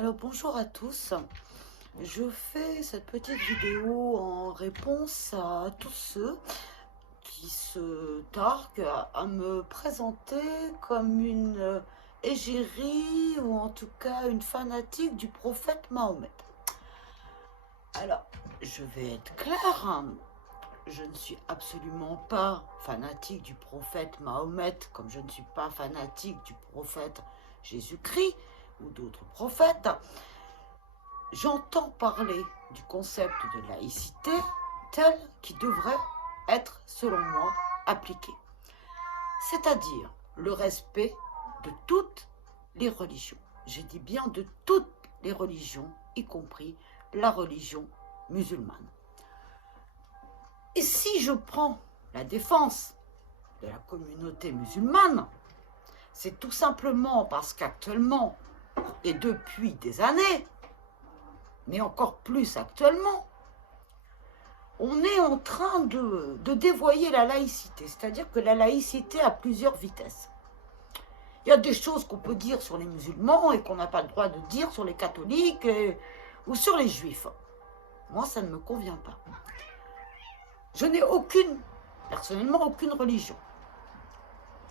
Alors bonjour à tous, je fais cette petite vidéo en réponse à tous ceux qui se targuent à me présenter comme une égérie ou en tout cas une fanatique du prophète Mahomet. Alors, je vais être claire, hein, je ne suis absolument pas fanatique du prophète Mahomet comme je ne suis pas fanatique du prophète Jésus-Christ ou d'autres prophètes. J'entends parler du concept de laïcité tel qu'il devrait être, selon moi, appliqué. C'est-à-dire le respect de toutes les religions. Je dis bien de toutes les religions, y compris la religion musulmane. Et si je prends la défense de la communauté musulmane, c'est tout simplement parce qu'actuellement, et depuis des années, mais encore plus actuellement, on est en train de dévoyer la laïcité. C'est-à-dire que la laïcité a plusieurs vitesses. Il y a des choses qu'on peut dire sur les musulmans et qu'on n'a pas le droit de dire sur les catholiques ou sur les juifs. Moi, ça ne me convient pas. Je n'ai personnellement, aucune religion.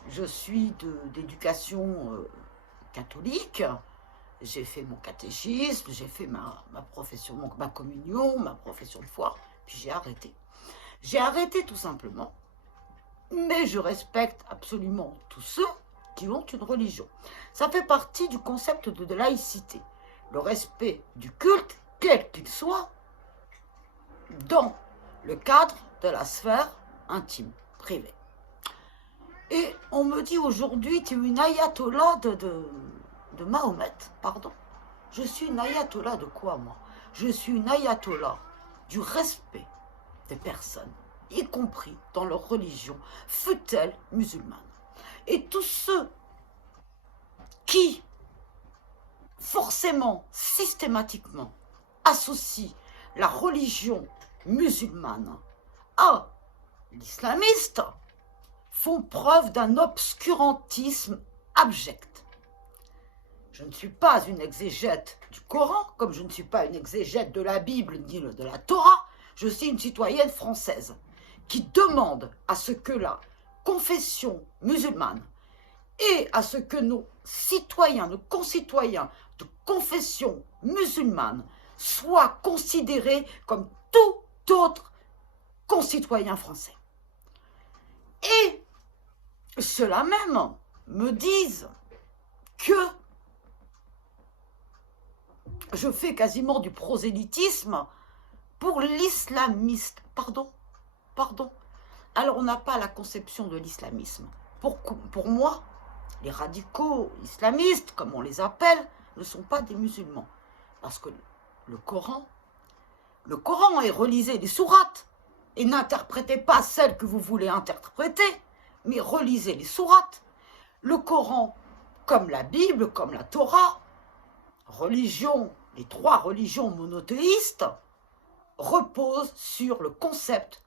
Je suis d'éducation catholique. J'ai fait mon catéchisme, j'ai fait ma profession, ma communion, ma profession de foi, puis j'ai arrêté. J'ai arrêté tout simplement, mais je respecte absolument tous ceux qui ont une religion. Ça fait partie du concept de laïcité, le respect du culte, quel qu'il soit, dans le cadre de la sphère intime, privée. Et on me dit aujourd'hui, tu es une ayatollah de Mahomet, pardon. Je suis une ayatollah de quoi, moi? Je suis une ayatollah du respect des personnes, y compris dans leur religion, fût-elle musulmane. Et tous ceux qui, forcément, systématiquement, associent la religion musulmane à l'islamiste, font preuve d'un obscurantisme abject. Je ne suis pas une exégète du Coran, comme je ne suis pas une exégète de la Bible ni de la Torah. Je suis une citoyenne française qui demande à ce que la confession musulmane et à ce que nos citoyens, nos concitoyens de confession musulmane soient considérés comme tout autre concitoyen français. Et ceux-là même me disent que je fais quasiment du prosélytisme pour l'islamiste. Pardon. Alors, on n'a pas la conception de l'islamisme. Pour moi, les radicaux islamistes, comme on les appelle, ne sont pas des musulmans. Parce que le Coran est relisez les sourates. Et n'interprétez pas celles que vous voulez interpréter, mais relisez les sourates. Le Coran, comme la Bible, comme la Torah, les trois religions monothéistes, reposent sur le concept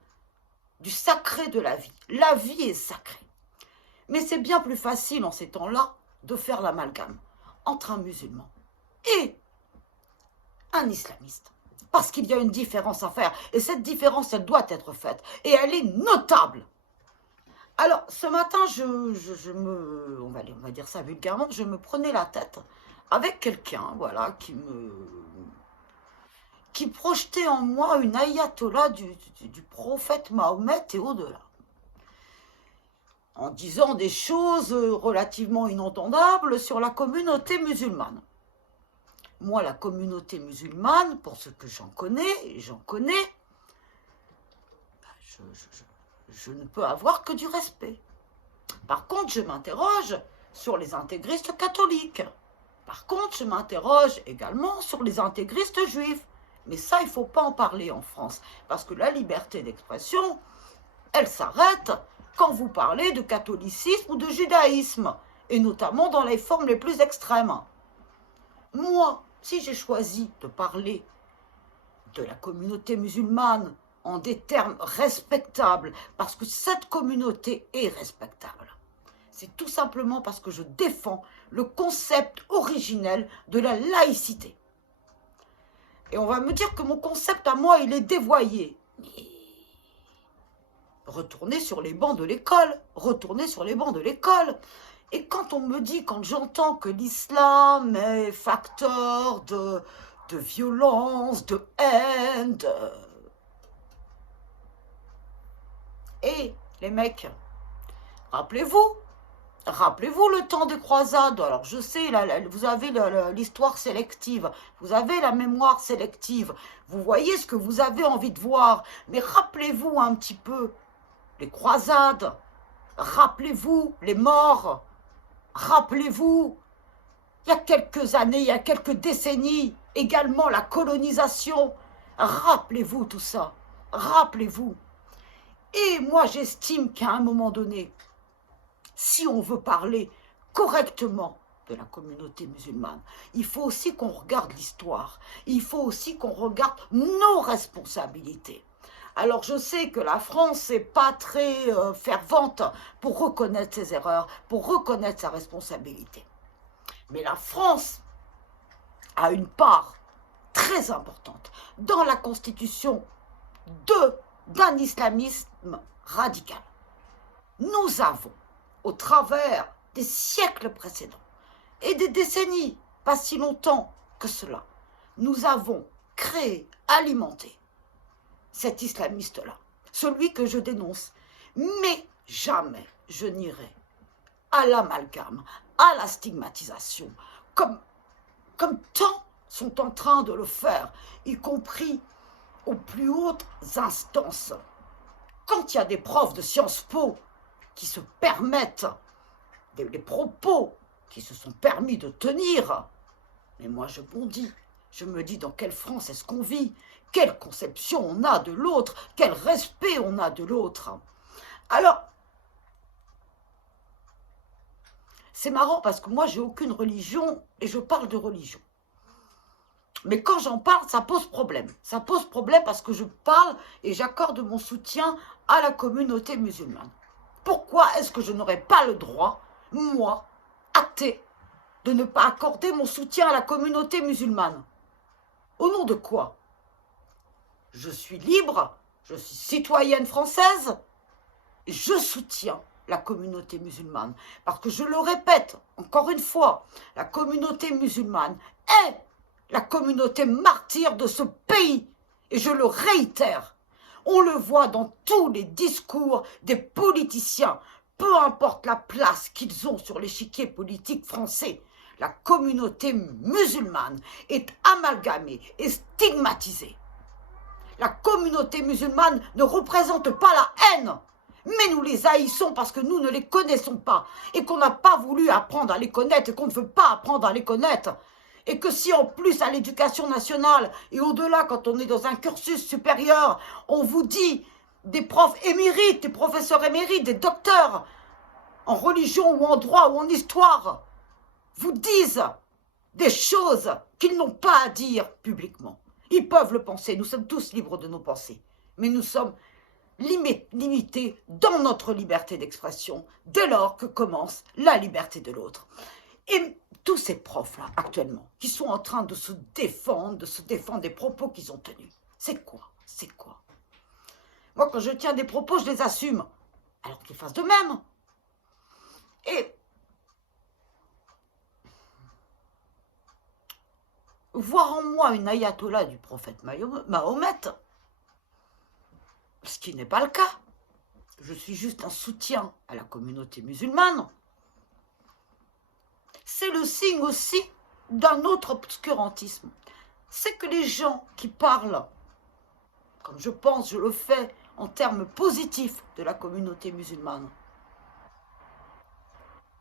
du sacré de la vie. La vie est sacrée. Mais c'est bien plus facile en ces temps-là de faire l'amalgame entre un musulman et un islamiste. Parce qu'il y a une différence à faire. Et cette différence, elle doit être faite. Et elle est notable. Alors, ce matin, on va dire ça vulgairement, je me prenais la tête avec quelqu'un, voilà, qui projetait en moi une ayatollah du prophète Mahomet et au-delà. En disant des choses relativement inentendables sur la communauté musulmane. Moi, la communauté musulmane, pour ce que j'en connais, je ne peux avoir que du respect. Par contre, je m'interroge sur les intégristes catholiques. Par contre, je m'interroge également sur les intégristes juifs. Mais ça, il ne faut pas en parler en France, parce que la liberté d'expression, elle s'arrête quand vous parlez de catholicisme ou de judaïsme, et notamment dans les formes les plus extrêmes. Moi, si j'ai choisi de parler de la communauté musulmane en des termes respectables, parce que cette communauté est respectable, C'est tout simplement parce que je défends le concept originel de la laïcité. Et on va me dire que mon concept à moi, il est dévoyé. Mais retournez sur les bancs de l'école, retournez sur les bancs de l'école. Et quand on me dit, quand j'entends que l'islam est facteur de violence, de haine, Et les mecs, rappelez-vous le temps des croisades. Alors je sais, vous avez l'histoire sélective, vous avez la mémoire sélective, vous voyez ce que vous avez envie de voir, mais rappelez-vous un petit peu les croisades, rappelez-vous les morts, rappelez-vous, il y a quelques années, il y a quelques décennies, également la colonisation, rappelez-vous tout ça, rappelez-vous. Et moi j'estime qu'à un moment donné, si on veut parler correctement de la communauté musulmane, il faut aussi qu'on regarde l'histoire, il faut aussi qu'on regarde nos responsabilités. Alors je sais que la France n'est pas très fervente pour reconnaître ses erreurs, pour reconnaître sa responsabilité. Mais la France a une part très importante dans la constitution d'un islamisme radical. Nous avons, au travers des siècles précédents et des décennies, pas si longtemps que cela, nous avons créé, alimenté cet islamiste-là, celui que je dénonce. Mais jamais je n'irai à l'amalgame, à la stigmatisation, comme tant sont en train de le faire, y compris aux plus hautes instances. Quand il y a des profs de Sciences Po qui se permettent des propos qui se sont permis de tenir, mais moi je bondis, je me dis dans quelle France est-ce qu'on vit, quelle conception on a de l'autre, quel respect on a de l'autre. Alors, c'est marrant parce que moi j'ai aucune religion et je parle de religion. Mais quand j'en parle, ça pose problème. Ça pose problème parce que je parle et j'accorde mon soutien à la communauté musulmane. Pourquoi est-ce que je n'aurais pas le droit, moi, athée, de ne pas accorder mon soutien à la communauté musulmane? Au nom de quoi? Je suis libre, je suis citoyenne française, et je soutiens la communauté musulmane. Parce que je le répète, encore une fois, la communauté musulmane est la communauté martyre de ce pays. Et je le réitère, on le voit dans tous les discours des politiciens, peu importe la place qu'ils ont sur l'échiquier politique français. La communauté musulmane est amalgamée et stigmatisée. La communauté musulmane ne représente pas la haine, mais nous les haïssons parce que nous ne les connaissons pas et qu'on n'a pas voulu apprendre à les connaître et qu'on ne veut pas apprendre à les connaître. Et que si en plus à l'éducation nationale et au-delà, quand on est dans un cursus supérieur, on vous dit des profs émérites, des professeurs émérites, des docteurs en religion ou en droit ou en histoire, vous disent des choses qu'ils n'ont pas à dire publiquement. Ils peuvent le penser, nous sommes tous libres de nos pensées, mais nous sommes limités dans notre liberté d'expression dès lors que commence la liberté de l'autre. Et tous ces profs-là, actuellement, qui sont en train de se défendre des propos qu'ils ont tenus, c'est quoi? C'est quoi? Moi, quand je tiens des propos, je les assume, alors qu'ils fassent de même. Et voir en moi une ayatollah du prophète Mahomet, ce qui n'est pas le cas. Je suis juste un soutien à la communauté musulmane. C'est le signe aussi d'un autre obscurantisme. C'est que les gens qui parlent, comme je pense, je le fais, en termes positifs de la communauté musulmane,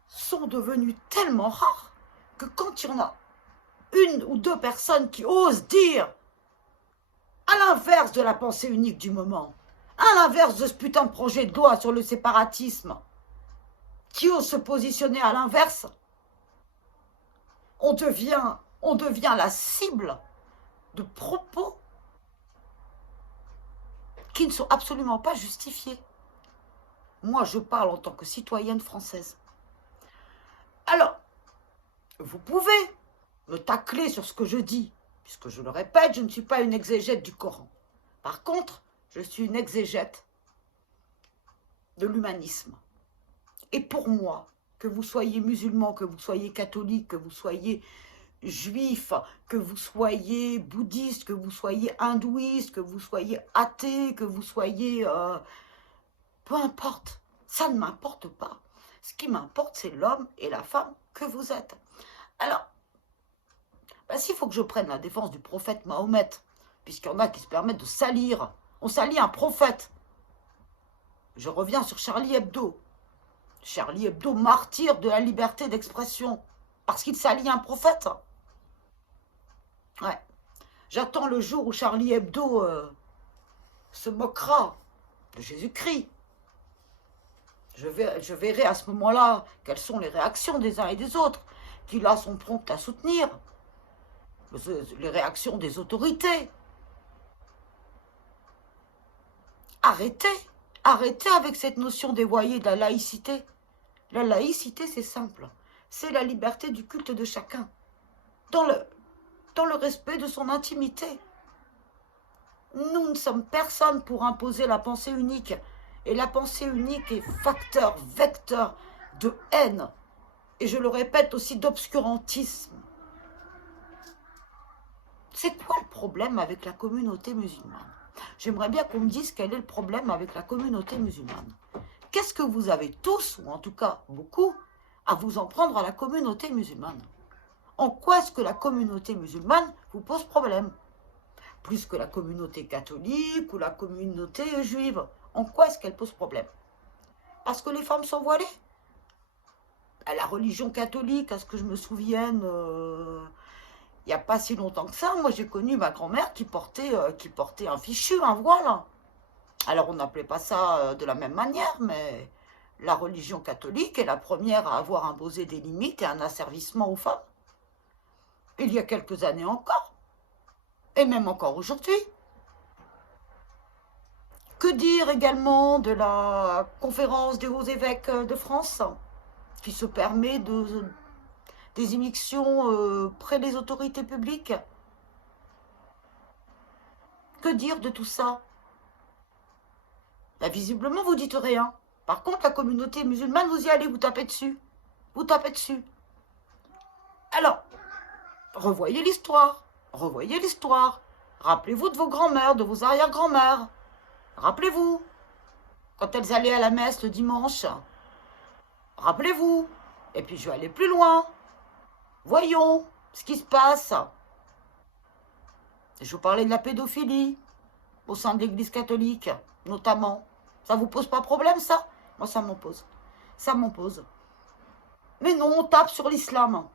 sont devenus tellement rares que quand il y en a une ou deux personnes qui osent dire, à l'inverse de la pensée unique du moment, à l'inverse de ce putain de projet de loi sur le séparatisme, qui osent se positionner à l'inverse, on devient la cible de propos qui ne sont absolument pas justifiés. Moi, je parle en tant que citoyenne française. vous pouvez me tacler sur ce que je dis, puisque je le répète, je ne suis pas une exégète du Coran. Par contre, je suis une exégète de l'humanisme. Et pour moi, que vous soyez musulman, que vous soyez catholique, que vous soyez juif, que vous soyez bouddhiste, que vous soyez hindouiste, que vous soyez athée, que vous soyez... peu importe, ça ne m'importe pas. Ce qui m'importe, c'est l'homme et la femme que vous êtes. Alors, s'il faut que je prenne la défense du prophète Mahomet, puisqu'il y en a qui se permettent de salir, on salit un prophète. Je reviens sur Charlie Hebdo. Charlie Hebdo, martyr de la liberté d'expression, parce qu'il salit un prophète. Ouais. J'attends le jour où Charlie Hebdo se moquera de Jésus-Christ. Je verrai à ce moment-là quelles sont les réactions des uns et des autres, qui là sont promptes à soutenir les réactions des autorités. Arrêtez avec cette notion dévoyée de la laïcité. La laïcité, c'est simple. C'est la liberté du culte de chacun, dans le respect de son intimité. Nous ne sommes personne pour imposer la pensée unique. Et la pensée unique est facteur, vecteur de haine. Et je le répète aussi, d'obscurantisme. C'est quoi le problème avec la communauté musulmane? J'aimerais bien qu'on me dise quel est le problème avec la communauté musulmane. Qu'est-ce que vous avez tous, ou en tout cas beaucoup, à vous en prendre à la communauté musulmane? En quoi est-ce que la communauté musulmane vous pose problème? Plus que la communauté catholique ou la communauté juive. En quoi est-ce qu'elle pose problème? Parce que les femmes sont voilées? À la religion catholique, à ce que je me souvienne, il n'y a pas si longtemps que ça, moi j'ai connu ma grand-mère qui portait un fichu, un voile. Alors on n'appelait pas ça de la même manière, mais la religion catholique est la première à avoir imposé des limites et un asservissement aux femmes. Il y a quelques années encore, et même encore aujourd'hui. Que dire également de la conférence des hauts évêques de France, qui se permet des immixtions près des autorités publiques? Que dire de tout ça? Visiblement, vous dites rien. Par contre, la communauté musulmane, vous y allez, vous tapez dessus. Vous tapez dessus. Alors, revoyez l'histoire. Revoyez l'histoire. Rappelez-vous de vos grands-mères, de vos arrière-grands-mères. Rappelez-vous, quand elles allaient à la messe le dimanche. Rappelez-vous. Et puis, je vais aller plus loin. Voyons ce qui se passe. Je vous parlais de la pédophilie au sein de l'Église catholique, notamment. Ça vous pose pas problème, ça? Moi, ça m'en pose. Ça m'en pose. Mais non, on tape sur l'islam.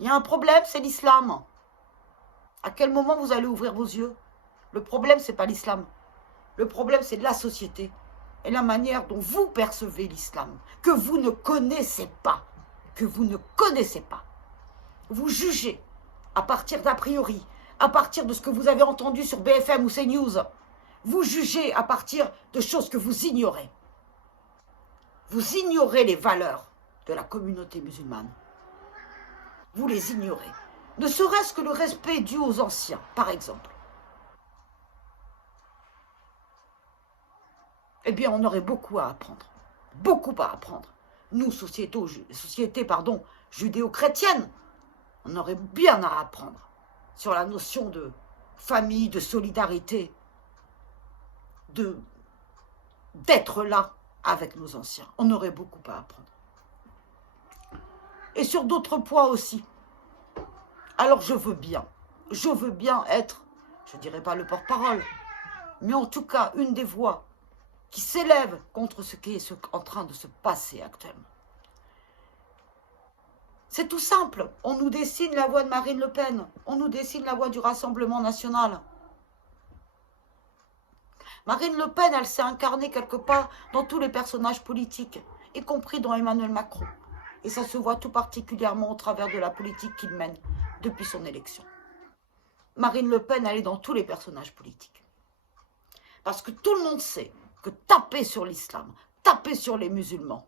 Il y a un problème, c'est l'islam. À quel moment vous allez ouvrir vos yeux? Le problème, c'est pas l'islam. Le problème, c'est la société et la manière dont vous percevez l'islam, que vous ne connaissez pas. Que vous ne connaissez pas. Vous jugez à partir d'a priori, à partir de ce que vous avez entendu sur BFM ou CNews. Vous jugez à partir de choses que vous ignorez. Vous ignorez les valeurs de la communauté musulmane. Vous les ignorez. Ne serait-ce que le respect dû aux anciens, par exemple. Eh bien, on aurait beaucoup à apprendre. Beaucoup à apprendre. Nous, société judéo-chrétienne, on aurait bien à apprendre sur la notion de famille, de solidarité, d'être là avec nos anciens. On aurait beaucoup à apprendre. Et sur d'autres points aussi. Alors je veux bien être, je ne dirais pas le porte-parole, mais en tout cas une des voix qui s'élève contre ce qui est en train de se passer actuellement. C'est tout simple. On nous dessine la voie de Marine Le Pen. On nous dessine la voie du Rassemblement national. Marine Le Pen, elle s'est incarnée quelque part dans tous les personnages politiques, y compris dans Emmanuel Macron. Et ça se voit tout particulièrement au travers de la politique qu'il mène depuis son élection. Marine Le Pen, elle est dans tous les personnages politiques. Parce que tout le monde sait que taper sur l'islam, taper sur les musulmans,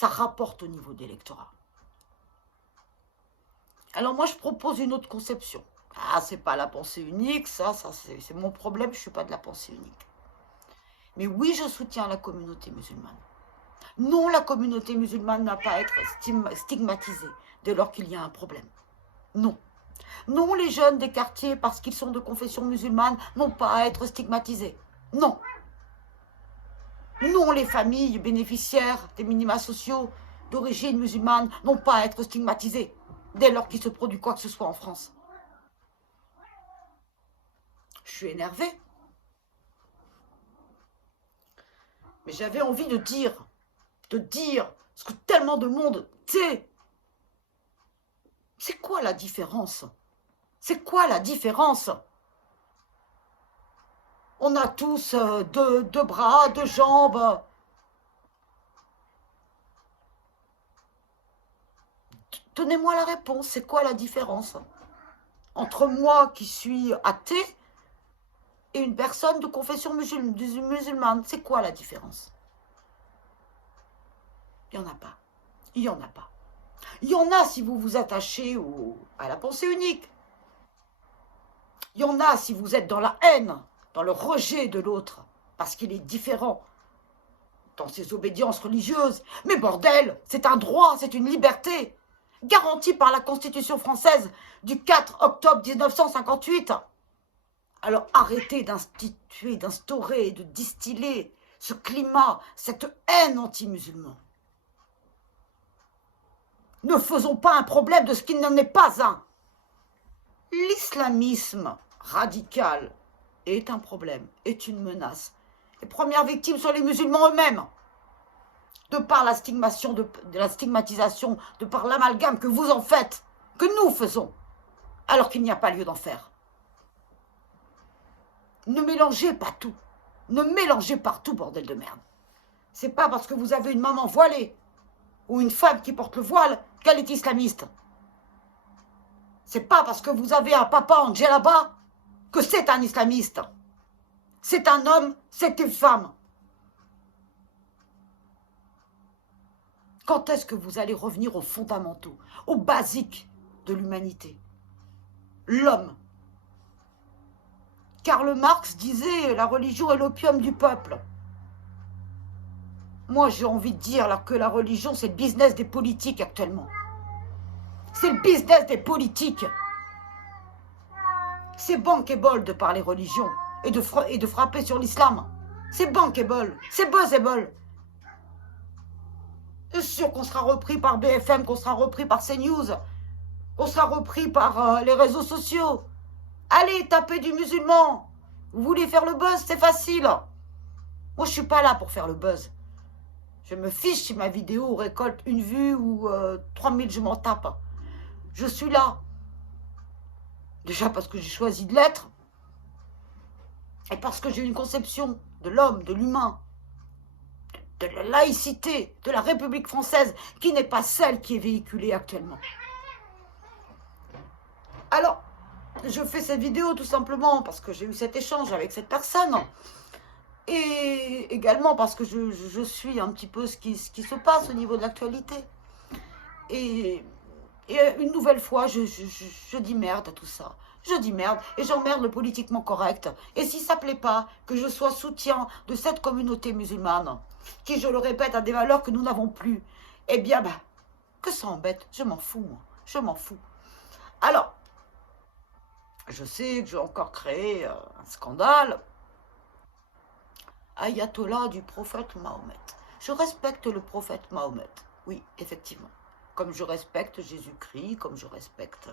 ça rapporte au niveau de l'électorat. Alors moi, je propose une autre conception. Ah, c'est pas la pensée unique, ça c'est mon problème, je ne suis pas de la pensée unique. Mais oui, je soutiens la communauté musulmane. Non, la communauté musulmane n'a pas à être stigmatisée dès lors qu'il y a un problème. Non. Non, les jeunes des quartiers, parce qu'ils sont de confession musulmane, n'ont pas à être stigmatisés. Non. Non, les familles bénéficiaires des minima sociaux d'origine musulmane n'ont pas à être stigmatisées dès lors qu'il se produit quoi que ce soit en France. Je suis énervée. Mais j'avais envie de dire ce que tellement de monde sait. C'est quoi la différence? C'est quoi la différence? On a tous deux bras, deux jambes. Donnez-moi la réponse, c'est quoi la différence entre moi qui suis athée et une personne de confession musulmane? C'est quoi la différence? Il n'y en a pas. Il n'y en a pas. Il y en a si vous vous attachez à la pensée unique. Il y en a si vous êtes dans la haine, dans le rejet de l'autre, parce qu'il est différent dans ses obédiences religieuses. Mais bordel, c'est un droit, c'est une liberté, garantie par la Constitution française du 4 octobre 1958. Alors arrêtez d'instaurer, de distiller ce climat, cette haine anti-musulman. Ne faisons pas un problème de ce qui n'en est pas un. L'islamisme radical est un problème, est une menace. Les premières victimes sont les musulmans eux-mêmes. De par la stigmatisation, de par l'amalgame que vous en faites, que nous faisons, alors qu'il n'y a pas lieu d'en faire. Ne mélangez pas tout. Ne mélangez pas tout, bordel de merde. C'est pas parce que vous avez une maman voilée ou une femme qui porte le voile qu'elle est islamiste. C'est pas parce que vous avez un papa en djellaba que c'est un islamiste. C'est un homme, c'est une femme. Quand est-ce que vous allez revenir aux fondamentaux, aux basiques de l'humanité? L'homme. Karl Marx disait « La religion est l'opium du peuple ». Moi, j'ai envie de dire que la religion, c'est le business des politiques actuellement. C'est le business des politiques. C'est bankable de parler religion et de frapper sur l'islam. C'est bankable, c'est buzzable. C'est sûr qu'on sera repris par BFM, qu'on sera repris par CNews, qu'on sera repris par les réseaux sociaux. Allez, tapez du musulman. Vous voulez faire le buzz, c'est facile. Moi, je ne suis pas là pour faire le buzz. Je me fiche si ma vidéo récolte une vue ou 3000, je m'en tape. Je suis là. Déjà parce que j'ai choisi de l'être. Et parce que j'ai une conception de l'homme, de l'humain, de la laïcité, de la République française, qui n'est pas celle qui est véhiculée actuellement. Alors, je fais cette vidéo tout simplement parce que j'ai eu cet échange avec cette personne. Et également parce que je suis un petit peu ce qui se passe au niveau de l'actualité. Et une nouvelle fois, je dis merde à tout ça. Je dis merde et j'emmerde le politiquement correct. Et si ça ne plaît pas que je sois soutien de cette communauté musulmane, qui, je le répète, a des valeurs que nous n'avons plus, eh bien, que ça embête. Je m'en fous, moi. Je m'en fous. Alors, je sais que je vais encore créer un scandale. Ayatollah du prophète Mahomet. Je respecte le prophète Mahomet. Oui, effectivement. Comme je respecte Jésus-Christ, comme je respecte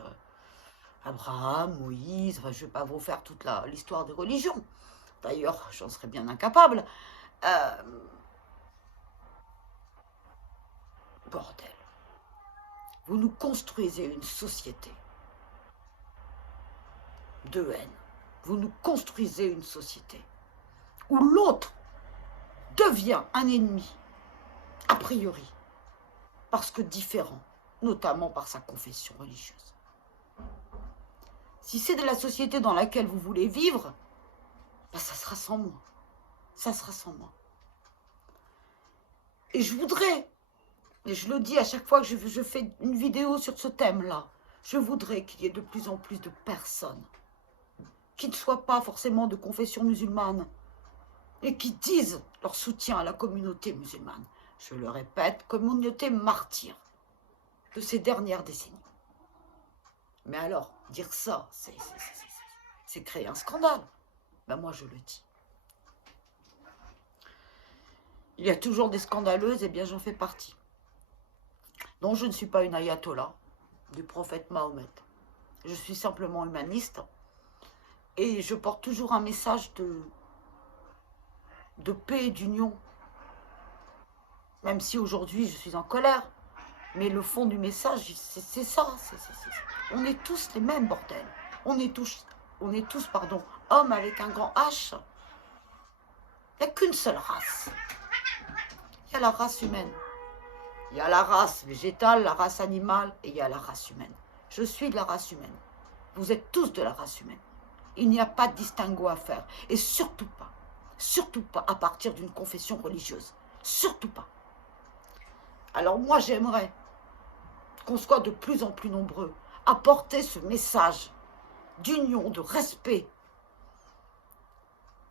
Abraham, Moïse. Enfin, je ne vais pas vous faire toute l'histoire des religions. D'ailleurs, j'en serais bien incapable. Bordel. Vous nous construisez une société de haine. Vous nous construisez une société où l'autre devient un ennemi, a priori, parce que différent, notamment par sa confession religieuse. Si c'est de la société dans laquelle vous voulez vivre, ça sera sans moi. Ça sera sans moi. Et je voudrais Et je le dis à chaque fois que je fais une vidéo sur ce thème-là, je voudrais qu'il y ait de plus en plus de personnes qui ne soient pas forcément de confession musulmane et qui disent leur soutien à la communauté musulmane. Je le répète, communauté martyre de ces dernières décennies. Mais alors, dire ça, c'est créer un scandale. Ben moi, je le dis. Il y a toujours des scandaleuses, et bien j'en fais partie. Non, je ne suis pas une ayatollah du prophète Mahomet. Je suis simplement humaniste. Et je porte toujours un message de paix et d'union. Même si aujourd'hui je suis en colère. Mais le fond du message, c'est ça. On est tous les mêmes, bordel. On est tous, hommes avec un grand H. Il n'y a qu'une seule race. Il y a la race humaine. Il y a la race végétale, la race animale, et il y a la race humaine. Je suis de la race humaine. Vous êtes tous de la race humaine. Il n'y a pas de distinguo à faire. Et surtout pas à partir d'une confession religieuse. Surtout pas. Alors moi, j'aimerais qu'on soit de plus en plus nombreux à porter ce message d'union, de respect,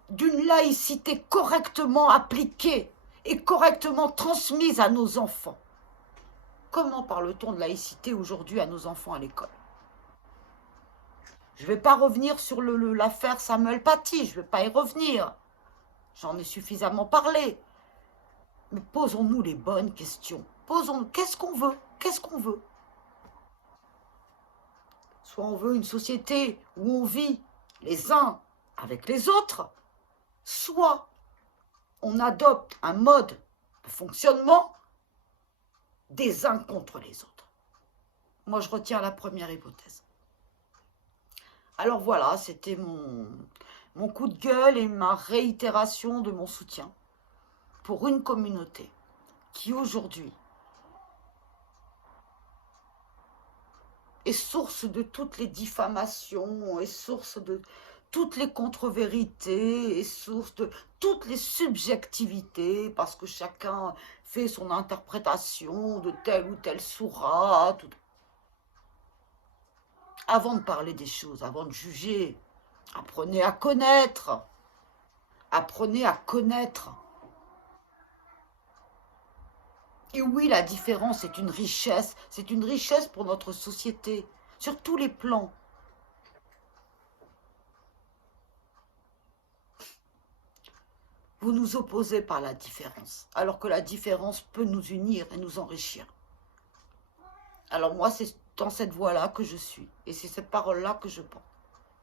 d'une laïcité correctement appliquée et correctement transmise à nos enfants. Comment parle-t-on de laïcité aujourd'hui à nos enfants à l'école? Je ne vais pas revenir sur l'affaire Samuel Paty, je ne vais pas y revenir. J'en ai suffisamment parlé. Mais posons-nous les bonnes questions. Posons-nous, qu'est-ce qu'on veut? Qu'est-ce qu'on veut? Soit on veut une société où on vit les uns avec les autres, soit on adopte un mode de fonctionnement des uns contre les autres. Moi, je retiens la première hypothèse. Alors voilà, c'était mon coup de gueule et ma réitération de mon soutien pour une communauté qui aujourd'hui est source de toutes les diffamations, est source de toutes les contre-vérités, est source de toutes les subjectivités, parce que chacun fait son interprétation de telle ou telle sourate. Avant de parler des choses, avant de juger, apprenez à connaître. Apprenez à connaître. Et oui, la différence est une richesse pour notre société, sur tous les plans. Vous nous opposez par la différence, alors que la différence peut nous unir et nous enrichir. Alors moi, c'est dans cette voie-là que je suis, et c'est cette parole-là que je porte.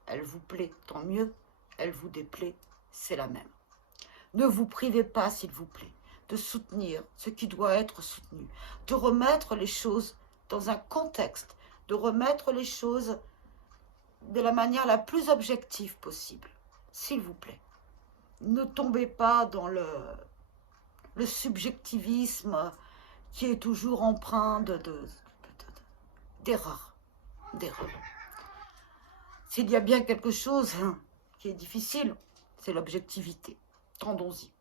Elle vous plaît, tant mieux. Elle vous déplaît, c'est la même. Ne vous privez pas, s'il vous plaît, de soutenir ce qui doit être soutenu, de remettre les choses dans un contexte, de remettre les choses de la manière la plus objective possible, s'il vous plaît. Ne tombez pas dans le subjectivisme qui est toujours empreint d'erreurs. S'il y a bien quelque chose qui est difficile, c'est l'objectivité. Tendons-y.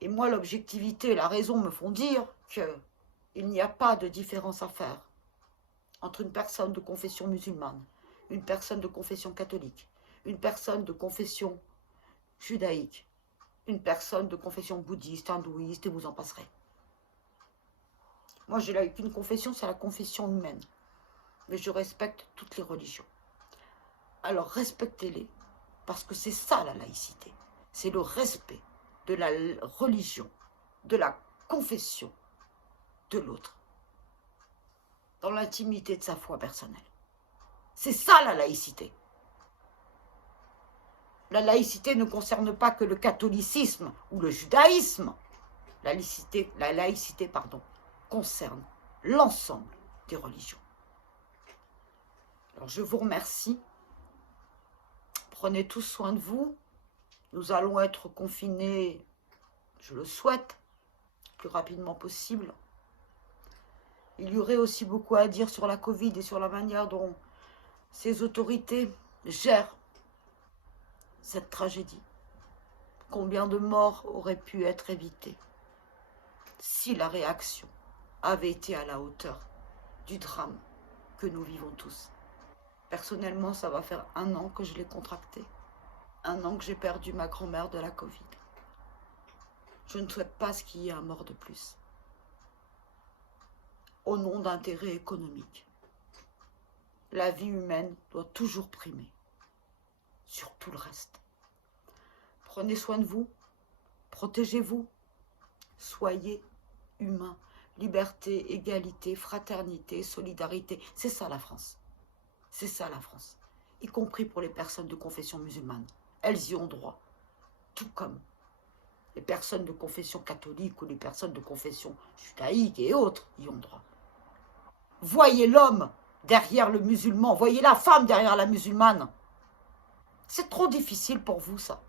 Et moi, l'objectivité et la raison me font dire qu'il n'y a pas de différence à faire entre une personne de confession musulmane, une personne de confession catholique, une personne de confession judaïque, une personne de confession bouddhiste, hindouiste, et vous en passerez. Moi, j'ai qu'une confession, c'est la confession humaine. Mais je respecte toutes les religions. Alors, respectez-les, parce que c'est ça la laïcité. C'est le respect de la religion, de la confession de l'autre, dans l'intimité de sa foi personnelle. C'est ça la laïcité. La laïcité ne concerne pas que le catholicisme ou le judaïsme. La laïcité, concerne l'ensemble des religions. Alors je vous remercie. Prenez tous soin de vous. Nous allons être confinés, je le souhaite, le plus rapidement possible. Il y aurait aussi beaucoup à dire sur la Covid et sur la manière dont ces autorités gèrent cette tragédie. Combien de morts auraient pu être évitées si la réaction avait été à la hauteur du drame que nous vivons tous. Personnellement, ça va faire 1 an que je l'ai contracté. 1 an que j'ai perdu ma grand-mère de la Covid. Je ne souhaite pas qu'il y ait un mort de plus. Au nom d'intérêts économiques. La vie humaine doit toujours primer sur tout le reste. Prenez soin de vous, protégez-vous, soyez humains. Liberté, égalité, fraternité, solidarité, c'est ça la France. C'est ça la France, y compris pour les personnes de confession musulmane. Elles y ont droit, tout comme les personnes de confession catholique ou les personnes de confession judaïque et autres y ont droit. Voyez l'homme derrière le musulman, voyez la femme derrière la musulmane. C'est trop difficile pour vous, ça.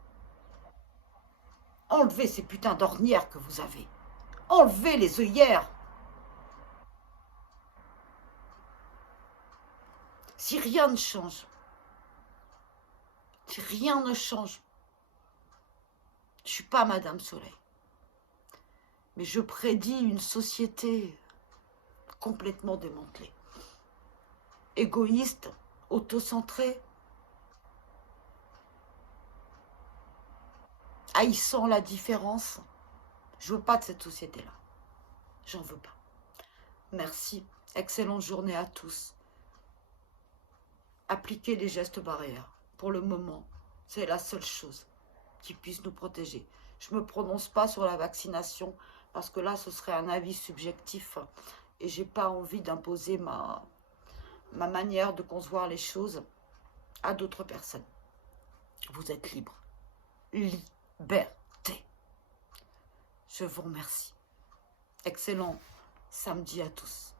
Enlevez ces putains d'ornières que vous avez. Enlevez les œillères. Si rien ne change, si rien ne change, je ne suis pas Madame Soleil, mais je prédis une société complètement démantelée, égoïste, autocentrée, haïssant la différence. Je ne veux pas de cette société-là. J'en veux pas. Merci. Excellente journée à tous. Appliquez les gestes barrières. Pour le moment, c'est la seule chose qui puisse nous protéger. Je ne me prononce pas sur la vaccination parce que là, ce serait un avis subjectif et j'ai pas envie d'imposer ma manière de concevoir les choses à d'autres personnes. Vous êtes libre. Liberté. Je vous remercie. Excellent samedi à tous.